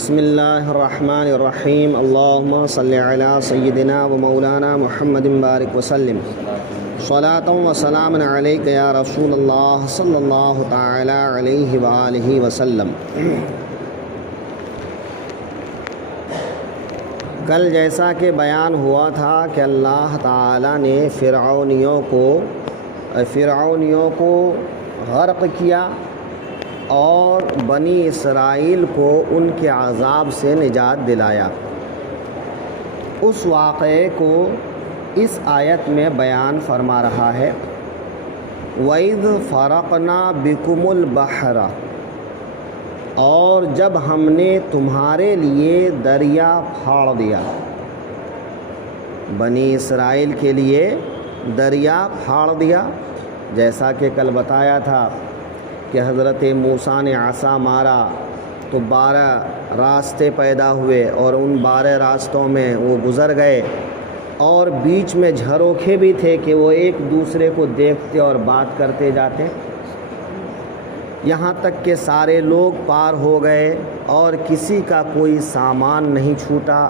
بسم اللہ الرحمن الرحیم اللہم صلی علی سیدنا و مولانا محمد بارک وسلم صلاۃ و سلام علیک یا رسول اللہ صلی اللہ تعالی علیہ وآلہ وسلم۔ کل جیسا کہ بیان ہوا تھا کہ اللہ تعالی نے فرعونیوں کو غرق کیا اور بنی اسرائیل کو ان کے عذاب سے نجات دلایا۔ اس واقعے کو اس آیت میں بیان فرما رہا ہے، وَإِذْ فَرَقْنَا بِكُمُ الْبَحْرَ، اور جب ہم نے تمہارے لیے دریا پھاڑ دیا، بنی اسرائیل کے لیے دریا پھاڑ دیا۔ جیسا کہ کل بتایا تھا کہ حضرت موسیٰ نے عصا مارا تو 12 راستے پیدا ہوئے اور ان 12 راستوں میں وہ گزر گئے، اور بیچ میں جھروکھے بھی تھے کہ وہ ایک دوسرے کو دیکھتے اور بات کرتے جاتے، یہاں تک کہ سارے لوگ پار ہو گئے اور کسی کا کوئی سامان نہیں چھوٹا،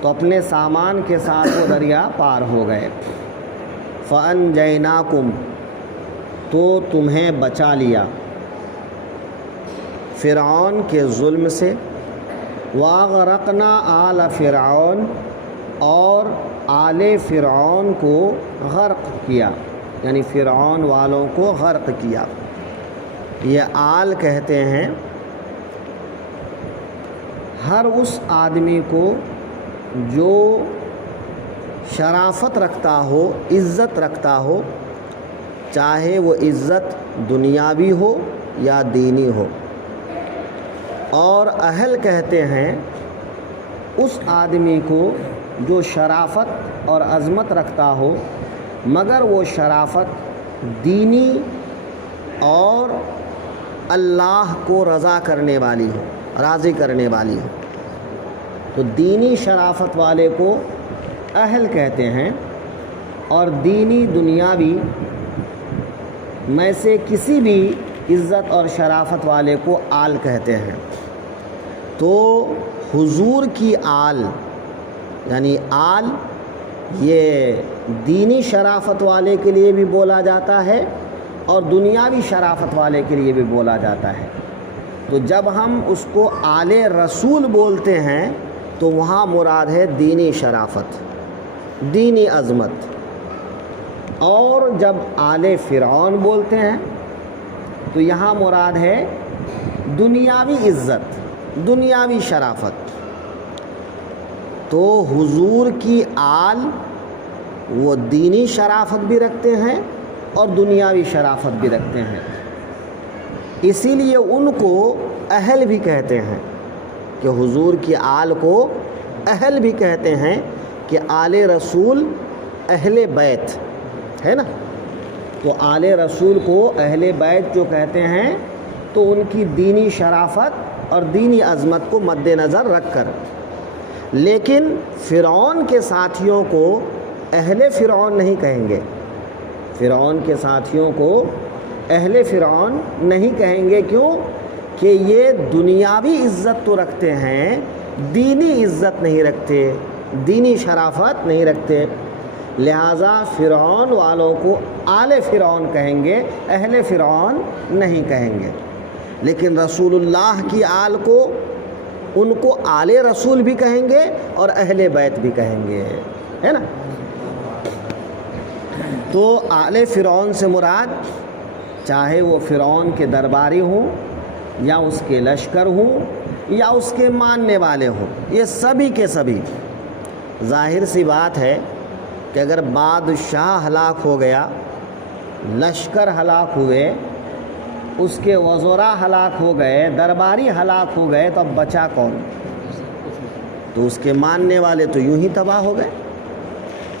تو اپنے سامان کے ساتھ وہ دریا پار ہو گئے۔ فَأَنْجَيْنَاكُمْ، تو تمہیں بچا لیا فرعون کے ظلم سے، وَأَغْرَقْنَا آلَ فرعون، اور آل فرعون کو غرق کیا، یعنی فرعون والوں کو غرق کیا۔ یہ آل کہتے ہیں ہر اس آدمی کو جو شرافت رکھتا ہو، عزت رکھتا ہو، چاہے وہ عزت دنیاوی ہو یا دینی ہو۔ اور اہل کہتے ہیں اس آدمی کو جو شرافت اور عظمت رکھتا ہو، مگر وہ شرافت دینی اور اللہ کو رضا کرنے والی ہو، راضی کرنے والی ہو، تو دینی شرافت والے کو اہل کہتے ہیں، اور دینی دنیاوی میں سے کسی بھی عزت اور شرافت والے کو آل کہتے ہیں۔ تو حضور کی آل، یعنی آل، یہ دینی شرافت والے کے لیے بھی بولا جاتا ہے اور دنیاوی شرافت والے کے لیے بھی بولا جاتا ہے۔ تو جب ہم اس کو آل رسول بولتے ہیں تو وہاں مراد ہے دینی شرافت، دینی عظمت، اور جب آل فرعون بولتے ہیں تو یہاں مراد ہے دنیاوی عزت، دنیاوی شرافت۔ تو حضور کی آل وہ دینی شرافت بھی رکھتے ہیں اور دنیاوی شرافت بھی رکھتے ہیں، اسی لیے ان کو اہل بھی کہتے ہیں، کہ حضور کی آل کو اہل بھی کہتے ہیں، کہ آل رسول اہل بیت ہے نا، تو آل رسول کو اہل بیت جو کہتے ہیں تو ان کی دینی شرافت اور دینی عظمت کو مد نظر رکھ کر۔ لیکن فرعون کے ساتھیوں کو اہل فرعون نہیں کہیں گے، فرعون کے ساتھیوں کو اہل فرعون نہیں کہیں گے، کیوں کہ یہ دنیاوی عزت تو رکھتے ہیں، دینی عزت نہیں رکھتے، دینی شرافت نہیں رکھتے، لہٰذا فرعون والوں کو آل فرعون کہیں گے، اہل فرعون نہیں کہیں گے۔ لیکن رسول اللہ کی آل کو، ان کو آل رسول بھی کہیں گے اور اہل بیت بھی کہیں گے، ہے نا۔ تو آل فرعون سے مراد چاہے وہ فرعون کے درباری ہوں یا اس کے لشکر ہوں یا اس کے ماننے والے ہوں، یہ سبھی کے سبھی۔ ظاہر سی بات ہے کہ اگر بادشاہ ہلاک ہو گیا، لشکر ہلاک ہوئے، اس کے وزراء ہلاک ہو گئے، درباری ہلاک ہو گئے، تو اب بچا کون؟ تو اس کے ماننے والے تو یوں ہی تباہ ہو گئے۔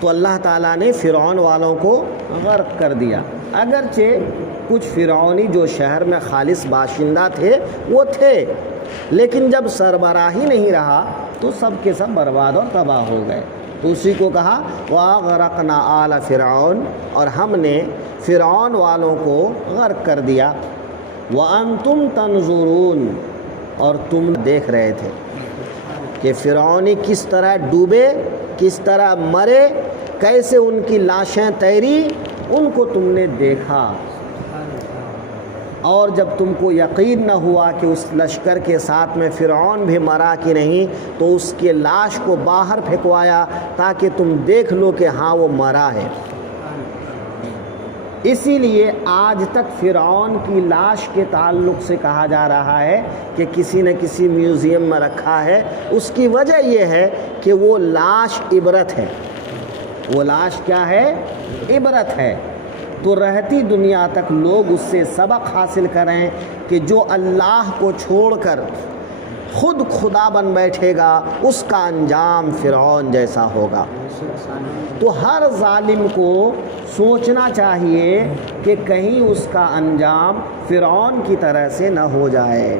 تو اللہ تعالیٰ نے فرعون والوں کو غرق کر دیا، اگرچہ کچھ فرعونی جو شہر میں خالص باشندہ تھے وہ تھے، لیکن جب سربراہی نہیں رہا تو سب کے سب برباد اور تباہ ہو گئے۔ تو اسی کو کہا وَأَغْرَقْنَا آلَ فرعون، اور ہم نے فرعون والوں کو غرق کر دیا۔ وَأَنْتُمْ تَنْظُرُونَ، اور تم دیکھ رہے تھے کہ فرعونی کس طرح ڈوبے، کس طرح مرے، کیسے ان کی لاشیں تیری، ان کو تم نے دیکھا۔ اور جب تم کو یقین نہ ہوا کہ اس لشکر کے ساتھ میں فرعون بھی مرا کہ نہیں، تو اس کے لاش کو باہر پھینکوایا تاکہ تم دیکھ لو کہ ہاں وہ مرا ہے۔ اسی لیے آج تک فرعون کی لاش کے تعلق سے کہا جا رہا ہے کہ کسی نہ کسی میوزیم میں رکھا ہے۔ اس کی وجہ یہ ہے کہ وہ لاش عبرت ہے، وہ لاش کیا ہے؟ عبرت ہے۔ تو رہتی دنیا تک لوگ اس سے سبق حاصل کریں کہ جو اللہ کو چھوڑ کر خود خدا بن بیٹھے گا اس کا انجام فرعون جیسا ہوگا۔ تو ہر ظالم کو سوچنا چاہیے کہ کہیں اس کا انجام فرعون کی طرح سے نہ ہو جائے۔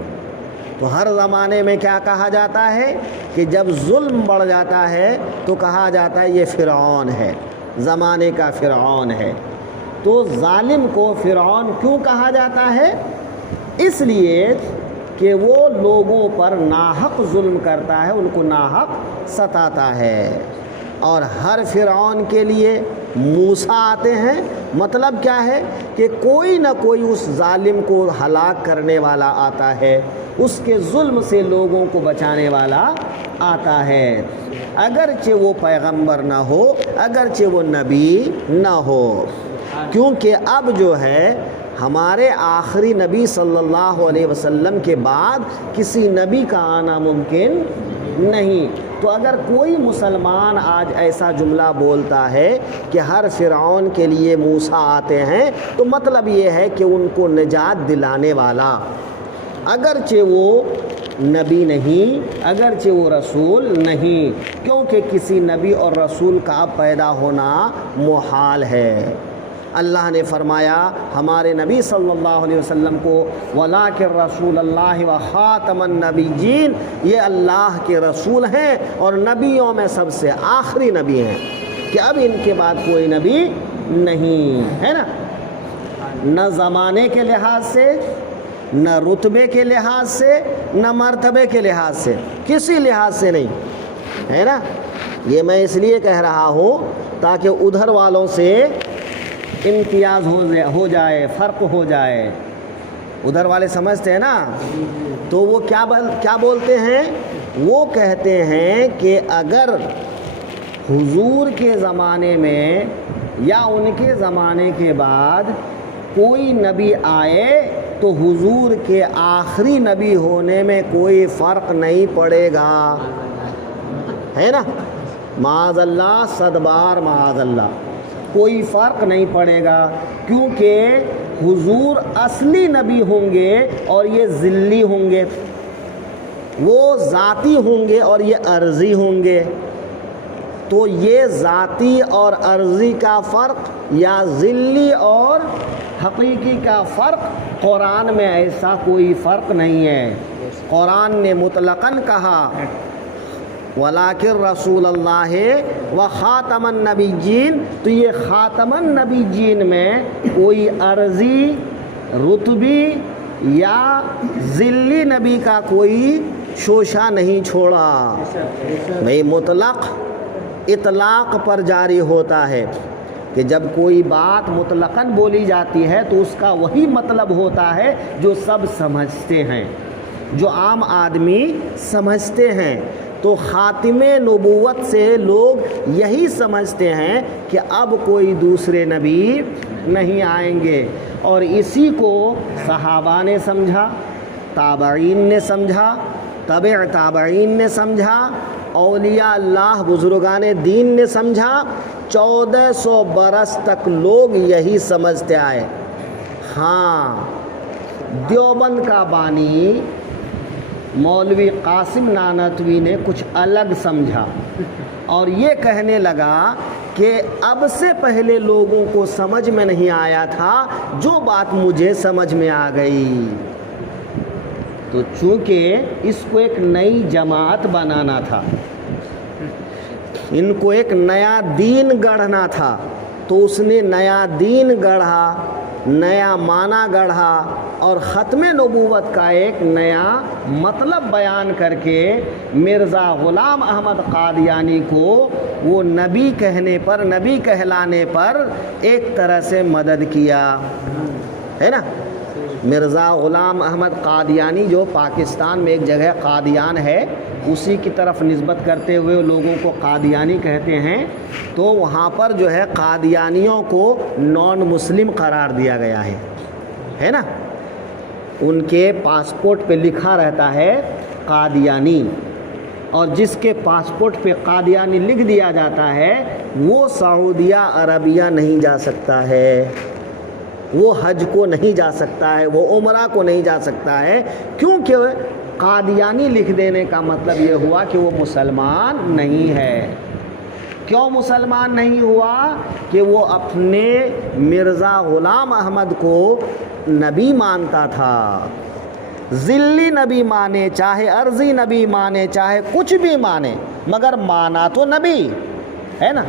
تو ہر زمانے میں کیا کہا جاتا ہے کہ جب ظلم بڑھ جاتا ہے تو کہا جاتا ہے یہ فرعون ہے، زمانے کا فرعون ہے۔ تو ظالم کو فرعون کیوں کہا جاتا ہے؟ اس لیے کہ وہ لوگوں پر ناحق ظلم کرتا ہے، ان کو ناحق ستاتا ہے۔ اور ہر فرعون کے لیے موسیٰ آتے ہیں۔ مطلب کیا ہے کہ کوئی نہ کوئی اس ظالم کو ہلاک کرنے والا آتا ہے، اس کے ظلم سے لوگوں کو بچانے والا آتا ہے، اگرچہ وہ پیغمبر نہ ہو، اگرچہ وہ نبی نہ ہو۔ کیونکہ اب جو ہے ہمارے آخری نبی صلی اللہ علیہ وسلم کے بعد کسی نبی کا آنا ممکن نہیں۔ تو اگر کوئی مسلمان آج ایسا جملہ بولتا ہے کہ ہر فرعون کے لیے موسیٰ آتے ہیں، تو مطلب یہ ہے کہ ان کو نجات دلانے والا، اگرچہ وہ نبی نہیں، اگرچہ وہ رسول نہیں، کیونکہ کسی نبی اور رسول کا پیدا ہونا محال ہے۔ اللہ نے فرمایا ہمارے نبی صلی اللہ علیہ وسلم کو وَلَٰكِن رَّسُولَ اللَّهِ وَخَاتَمَ النَّبِيِّينَ، یہ اللہ کے رسول ہیں اور نبیوں میں سب سے آخری نبی ہیں، کہ اب ان کے بعد کوئی نبی نہیں ہے نا، نہ زمانے کے لحاظ سے، نہ رتبے کے لحاظ سے، نہ مرتبے کے لحاظ سے، کسی لحاظ سے نہیں ہے نا۔ یہ میں اس لیے کہہ رہا ہوں تاکہ ادھر والوں سے امتیاز ہو جائے، فرق ہو جائے۔ ادھر والے سمجھتے ہیں نا، تو وہ کیا بولتے ہیں؟ وہ کہتے ہیں کہ اگر حضور کے زمانے میں یا ان کے زمانے کے بعد کوئی نبی آئے تو حضور کے آخری نبی ہونے میں کوئی فرق نہیں پڑے گا، ہے نا؟ معاذ اللہ، صد بار معاذ اللہ، کوئی فرق نہیں پڑے گا، کیونکہ حضور اصلی نبی ہوں گے اور یہ ذلی ہوں گے، وہ ذاتی ہوں گے اور یہ عرضی ہوں گے۔ تو یہ ذاتی اور عرضی کا فرق یا ذلی اور حقیقی کا فرق، قرآن میں ایسا کوئی فرق نہیں ہے۔ قرآن نے مطلقاً کہا وَلَٰكِن رَّسُولَ اللَّهِ وَخَاتَمَ النَّبِيِّينَ، تو یہ خاتم النبیین میں کوئی عرضی، رتبی یا ذلی نبی کا کوئی شوشہ نہیں چھوڑا۔ بھئی مطلق اطلاق پر جاری ہوتا ہے کہ جب کوئی بات مطلقاً بولی جاتی ہے تو اس کا وہی مطلب ہوتا ہے جو سب سمجھتے ہیں، جو عام آدمی سمجھتے ہیں۔ تو خاتم نبوت سے لوگ یہی سمجھتے ہیں کہ اب کوئی دوسرے نبی نہیں آئیں گے، اور اسی کو صحابہ نے سمجھا، تابعین نے سمجھا، تبع تابعین نے سمجھا، اولیاء اللہ بزرگان دین نے سمجھا، 1400 برس تک لوگ یہی سمجھتے آئے۔ ہاں، دیوبند کا بانی مولوی قاسم نانوتوی نے کچھ الگ سمجھا اور یہ کہنے لگا کہ اب سے پہلے لوگوں کو سمجھ میں نہیں آیا تھا جو بات مجھے سمجھ میں آ گئی۔ تو چونکہ اس کو ایک نئی جماعت بنانا تھا، ان کو ایک نیا دین گڑھنا تھا، تو اس نے نیا دین گڑھا نیا معنی گڑھا اور ختم نبوت کا ایک نیا مطلب بیان کر کے مرزا غلام احمد قادیانی کو وہ نبی کہنے پر، نبی کہلانے پر ایک طرح سے مدد کیا، ہے نا۔ مرزا غلام احمد قادیانی جو پاکستان میں ایک جگہ قادیان ہے، اسی کی طرف نسبت کرتے ہوئے لوگوں کو قادیانی کہتے ہیں، تو وہاں پر جو ہے قادیانیوں کو نان مسلم قرار دیا گیا ہے نا۔ ان کے پاسپورٹ پہ لکھا رہتا ہے قادیانی، اور جس کے پاسپورٹ پہ قادیانی لکھ دیا جاتا ہے وہ سعودیہ عربیہ نہیں جا سکتا ہے، وہ حج کو نہیں جا سکتا ہے، وہ عمرہ کو نہیں جا سکتا ہے، کیونکہ قادیانی لکھ دینے کا مطلب یہ ہوا کہ وہ مسلمان نہیں ہے۔ کیوں مسلمان نہیں ہوا؟ کہ وہ اپنے مرزا غلام احمد کو نبی مانتا تھا، ذلی نبی مانے، چاہے عرضی نبی مانے، چاہے کچھ بھی مانے، مگر مانا تو نبی ہے نا۔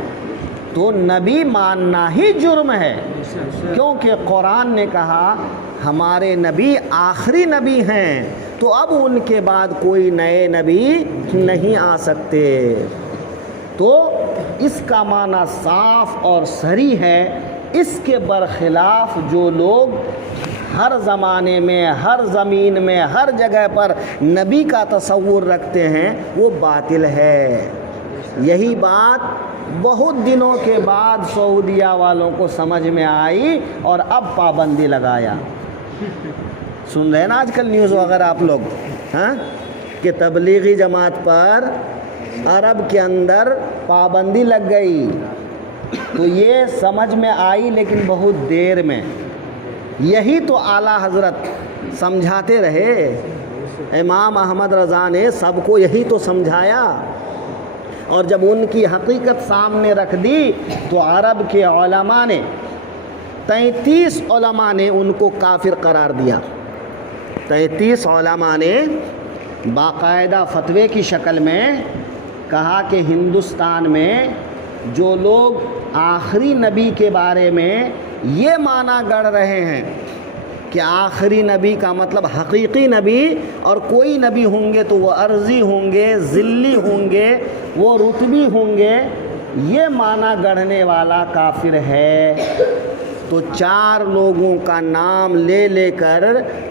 تو نبی ماننا ہی جرم ہے، کیونکہ قرآن نے کہا ہمارے نبی آخری نبی ہیں، تو اب ان کے بعد کوئی نئے نبی نہیں آ سکتے۔ تو اس کا معنی صاف اور صریح ہے۔ اس کے برخلاف جو لوگ ہر زمانے میں، ہر زمین میں، ہر جگہ پر نبی کا تصور رکھتے ہیں، وہ باطل ہے۔ یہی بات بہت دنوں کے بعد سعودیہ والوں کو سمجھ میں آئی اور اب پابندی لگایا۔ سن رہے ہیں نا آج کل نیوز وغیرہ آپ لوگ، ہاں، کہ تبلیغی جماعت پر عرب کے اندر پابندی لگ گئی۔ تو یہ سمجھ میں آئی لیکن بہت دیر میں۔ یہی تو اعلیٰ حضرت سمجھاتے رہے، امام احمد رضا نے سب کو یہی تو سمجھایا، اور جب ان کی حقیقت سامنے رکھ دی تو عرب کے علماء نے 33 علماء نے ان کو کافر قرار دیا۔ 33 علماء نے باقاعدہ فتوے کی شکل میں کہا کہ ہندوستان میں جو لوگ آخری نبی کے بارے میں یہ معنی گڑھ رہے ہیں کہ آخری نبی کا مطلب حقیقی نبی، اور کوئی نبی ہوں گے تو وہ عرضی ہوں گے، ذلی ہوں گے، وہ رتبی ہوں گے، یہ معنی گڑھنے والا کافر ہے۔ تو 4 لوگوں کا نام لے لے کر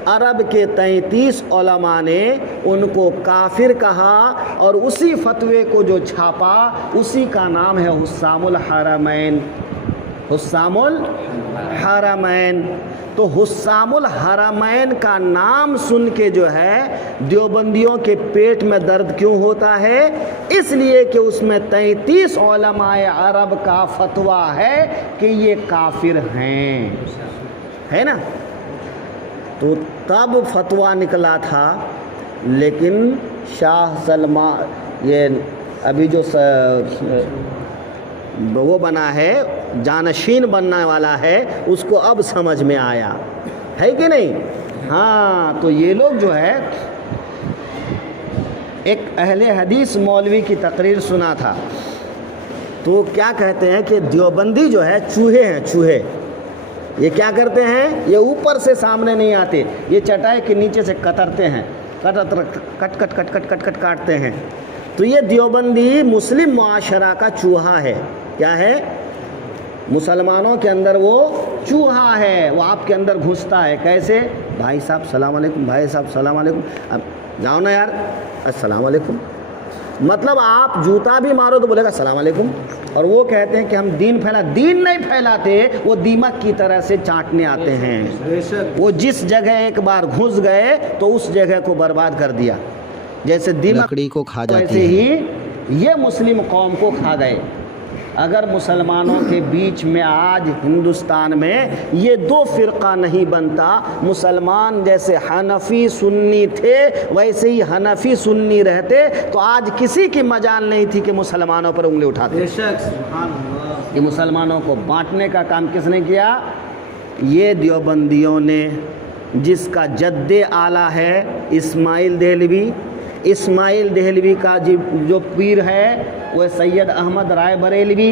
عرب کے 33 علماء نے ان کو کافر کہا، اور اسی فتوے کو جو چھاپا اسی کا نام ہے حسام الحرمین۔ حسام الحرمین۔ تو حسام الحرمین کا نام سن کے جو ہے دیوبندیوں کے پیٹ میں درد کیوں ہوتا ہے؟ اس لیے کہ اس میں 33 علماء عرب کا فتویٰ ہے کہ یہ کافر ہیں، ہے نا۔ تو تب فتویٰ نکلا تھا، لیکن شاہ سلمان، یہ ابھی جو وہ بنا ہے، جانشین بننے والا ہے، اس کو اب سمجھ میں آیا ہے کہ نہیں؟ ہاں، تو یہ لوگ جو ہے، ایک اہل حدیث مولوی کی تقریر سنا تھا، تو کیا کہتے ہیں کہ دیوبندی جو ہے چوہے ہیں، چوہے۔ یہ کیا کرتے ہیں؟ یہ اوپر سے سامنے نہیں آتے، یہ چٹائی کے نیچے سے کترتے ہیں، کٹ کاٹتے ہیں۔ تو یہ دیوبندی مسلم معاشرہ کا چوہا ہے۔ کیا ہے؟ مسلمانوں کے اندر وہ چوہا ہے، وہ آپ کے اندر گھستا ہے۔ کیسے؟ بھائی صاحب سلام علیکم، بھائی صاحب سلام علیکم، اب جاؤ نا یار، السلام علیکم۔ مطلب آپ جوتا بھی مارو تو بولے گا السلام علیکم، اور وہ کہتے ہیں کہ ہم دین دین نہیں پھیلاتے، وہ دیمک کی طرح سے چاٹنے آتے ہیں۔ وہ جس جگہ ایک بار گھس گئے تو اس جگہ کو برباد کر دیا، جیسے دیمک لکڑی کو کھا جاتی ہے، ویسے ہی یہ مسلم قوم کو کھا گئے۔ اگر مسلمانوں کے بیچ میں آج ہندوستان میں یہ 2 فرقہ نہیں بنتا، مسلمان جیسے حنفی سنی تھے ویسے ہی حنفی سنی رہتے، تو آج کسی کی مجال نہیں تھی کہ مسلمانوں پر انگلی اٹھاتے۔ یہ مسلمانوں کو بانٹنے کا کام کس نے کیا؟ یہ دیوبندیوں نے، جس کا جد اعلیٰ ہے اسماعیل دہلوی۔ اسماعیل دہلوی کا جو پیر ہے وہ سید احمد رائے بریلوی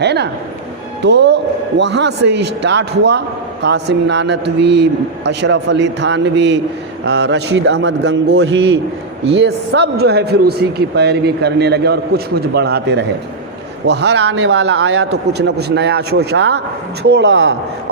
ہے نا۔ تو وہاں سے اسٹارٹ ہوا قاسم نانوتوی، اشرف علی تھانوی، رشید احمد گنگوہی، یہ سب جو ہے پھر اسی کی پیروی کرنے لگے اور کچھ کچھ بڑھاتے رہے۔ وہ ہر آنے والا آیا تو کچھ نہ کچھ نیا شوشہ چھوڑا،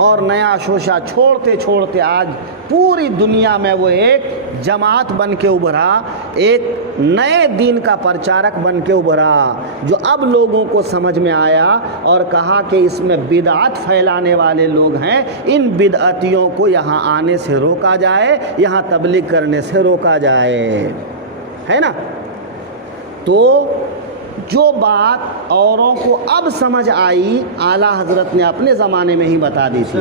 اور نیا شوشہ چھوڑتے چھوڑتے آج پوری دنیا میں وہ ایک جماعت بن کے ابھرا، ایک نئے دین کا پرچارک بن کے ابھرا، جو اب لوگوں کو سمجھ میں آیا اور کہا کہ اس میں بدعت پھیلانے والے لوگ ہیں، ان بدعتیوں کو یہاں آنے سے روکا جائے، یہاں تبلیغ کرنے سے روکا جائے، ہے نا۔ تو جو بات اوروں کو اب سمجھ آئی اعلیٰ حضرت نے اپنے زمانے میں ہی بتا دی تھی،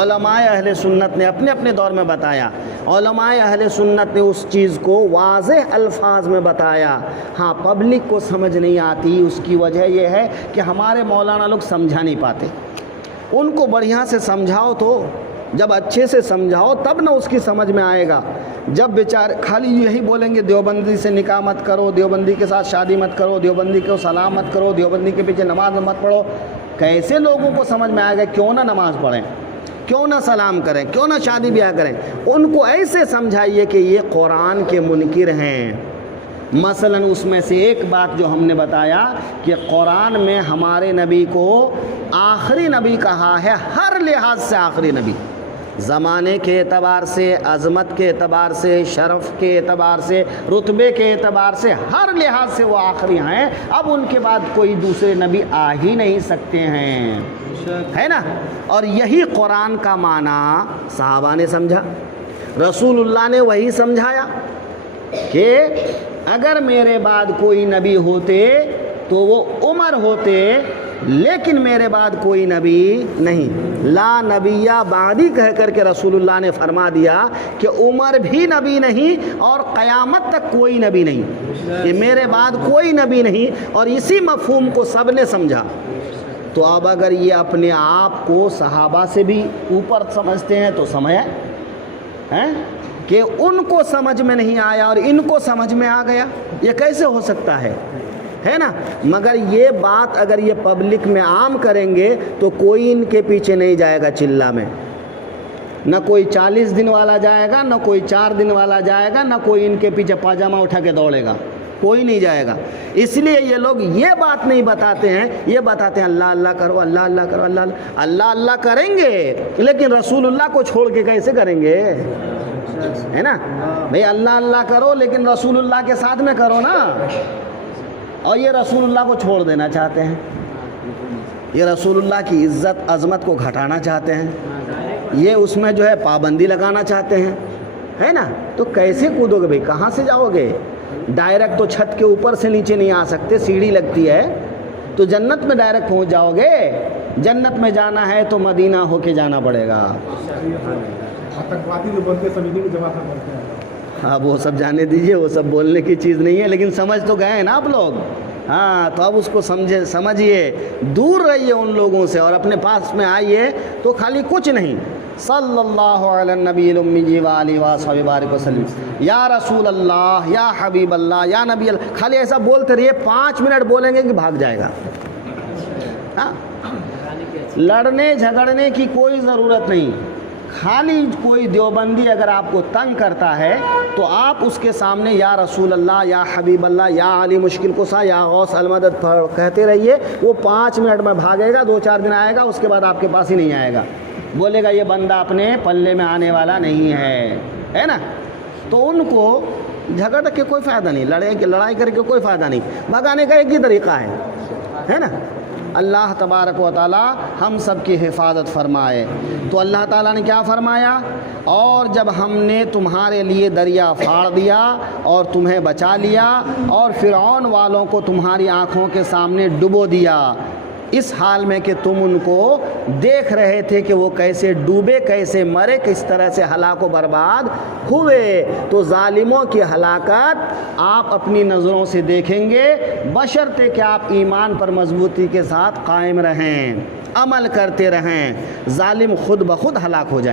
علماء اہل سنت نے اپنے اپنے دور میں بتایا، علماء اہل سنت نے اس چیز کو واضح الفاظ میں بتایا۔ ہاں پبلک کو سمجھ نہیں آتی، اس کی وجہ یہ ہے کہ ہمارے مولانا لوگ سمجھا نہیں پاتے۔ ان کو بڑھیا سے سمجھاؤ، تو جب اچھے سے سمجھاؤ تب نہ اس کی سمجھ میں آئے گا۔ جب بیچارے خالی یہی بولیں گے دیوبندی سے نکاح مت کرو، دیوبندی کے ساتھ شادی مت کرو، دیوبندی کو سلام مت کرو، دیوبندی کے پیچھے نماز مت پڑھو، کیسے لوگوں کو سمجھ میں آئے گا؟ کیوں نہ نماز پڑھیں، کیوں نہ سلام کریں، کیوں نہ شادی بیاہ کریں؟ ان کو ایسے سمجھائیے کہ یہ قرآن کے منکر ہیں۔ مثلا اس میں سے ایک بات جو ہم نے بتایا کہ قرآن میں ہمارے نبی کو آخری نبی کہا ہے، ہر لحاظ سے آخری نبی، زمانے کے اعتبار سے، عظمت کے اعتبار سے، شرف کے اعتبار سے، رتبے کے اعتبار سے، ہر لحاظ سے وہ آخری ہیں۔ اب ان کے بعد کوئی دوسرے نبی آ ہی نہیں سکتے ہیں، ہے نا۔ اور یہی قرآن کا معنی صحابہ نے سمجھا، رسول اللہ نے وہی سمجھایا کہ اگر میرے بعد کوئی نبی ہوتے تو وہ عمر ہوتے، لیکن میرے بعد کوئی نبی نہیں، لا نبی بعدی کہہ کر کے رسول اللہ نے فرما دیا کہ عمر بھی نبی نہیں اور قیامت تک کوئی نبی نہیں، کہ میرے بعد کوئی نبی نہیں، اور اسی مفہوم کو سب نے سمجھا۔ تو اب اگر یہ اپنے آپ کو صحابہ سے بھی اوپر سمجھتے ہیں تو سمجھ ہے کہ ان کو سمجھ میں نہیں آیا اور ان کو سمجھ میں آ گیا، یہ کیسے ہو سکتا ہے نا۔ مگر یہ بات اگر یہ پبلک میں عام کریں گے تو کوئی ان کے پیچھے نہیں جائے گا چلہ میں، نہ کوئی 40 دن والا جائے گا، نہ کوئی 4 دن والا جائے گا، نہ کوئی ان کے پیچھے پاجامہ اٹھا کے دوڑے گا، کوئی نہیں جائے گا۔ اس لیے یہ لوگ یہ بات نہیں بتاتے ہیں، یہ بتاتے ہیں اللہ اللہ کرو، اللہ اللہ کرو، اللہ اللہ، اللہ اللہ کریں گے لیکن رسول اللہ کو چھوڑ کے کیسے کریں گے، ہے نا بھئی؟ اللہ اللہ کرو لیکن رسول اللہ کے ساتھ میں کرو نا۔ اور یہ رسول اللہ کو چھوڑ دینا چاہتے ہیں، یہ رسول اللہ کی عزت عظمت کو گھٹانا چاہتے ہیں، یہ اس میں جو ہے پابندی لگانا چاہتے ہیں، ہے نا۔ تو کیسے کودو گے بھئی؟ کہاں سے جاؤ گے؟ ڈائریکٹ تو چھت کے اوپر سے نیچے نہیں آ سکتے، سیڑھی لگتی ہے، تو جنت میں ڈائریکٹ پہنچ جاؤ گے؟ جنت میں جانا ہے تو مدینہ ہو کے جانا پڑے گا۔ ہاں وہ سب جانے دیجئے، وہ سب بولنے کی چیز نہیں ہے، لیکن سمجھ تو گئے ہیں نا آپ لوگ۔ ہاں تو اب اس کو سمجھیے، دور رہیے ان لوگوں سے اور اپنے پاس میں آئیے تو خالی کچھ نہیں، صلی اللہ علی النبی الامی وآلہ وصحبہ بارک وسلم، یا رسول اللہ، یا حبیب اللہ، یا نبی اللہ، خالی ایسا بولتے رہیے۔ 5 منٹ بولیں گے کہ بھاگ جائے گا۔ ہاں لڑنے جھگڑنے کی کوئی ضرورت نہیں، خالی کوئی دیوبندی اگر آپ کو تنگ کرتا ہے تو آپ اس کے سامنے یا رسول اللہ، یا حبیب اللہ، یا علی مشکل کشا، یا غوث المدد کہتے رہیے۔ وہ 5 منٹ میں بھاگے گا، 2-4 دن آئے گا، اس کے بعد آپ کے پاس ہی نہیں آئے گا، بولے گا یہ بندہ اپنے پلے میں آنے والا نہیں ہے نا۔ تو ان کو جھگڑ کے کوئی فائدہ نہیں، لڑائی کر کے کوئی فائدہ نہیں، بھگانے کا ایک ہی طریقہ ہے نا۔ اللہ تبارک و تعالی ہم سب کی حفاظت فرمائے۔ تو اللہ تعالیٰ نے کیا فرمایا؟ اور جب ہم نے تمہارے لیے دریا پھاڑ دیا اور تمہیں بچا لیا اور فرعون والوں کو تمہاری آنکھوں کے سامنے ڈبو دیا، اس حال میں کہ تم ان کو دیکھ رہے تھے کہ وہ کیسے ڈوبے، کیسے مرے، کس طرح سے ہلاک و برباد ہوئے، تو ظالموں کی ہلاکت آپ اپنی نظروں سے دیکھیں گے، بشرطے کہ آپ ایمان پر مضبوطی کے ساتھ قائم رہیں، عمل کرتے رہیں، ظالم خود بخود ہلاک ہو جائیں۔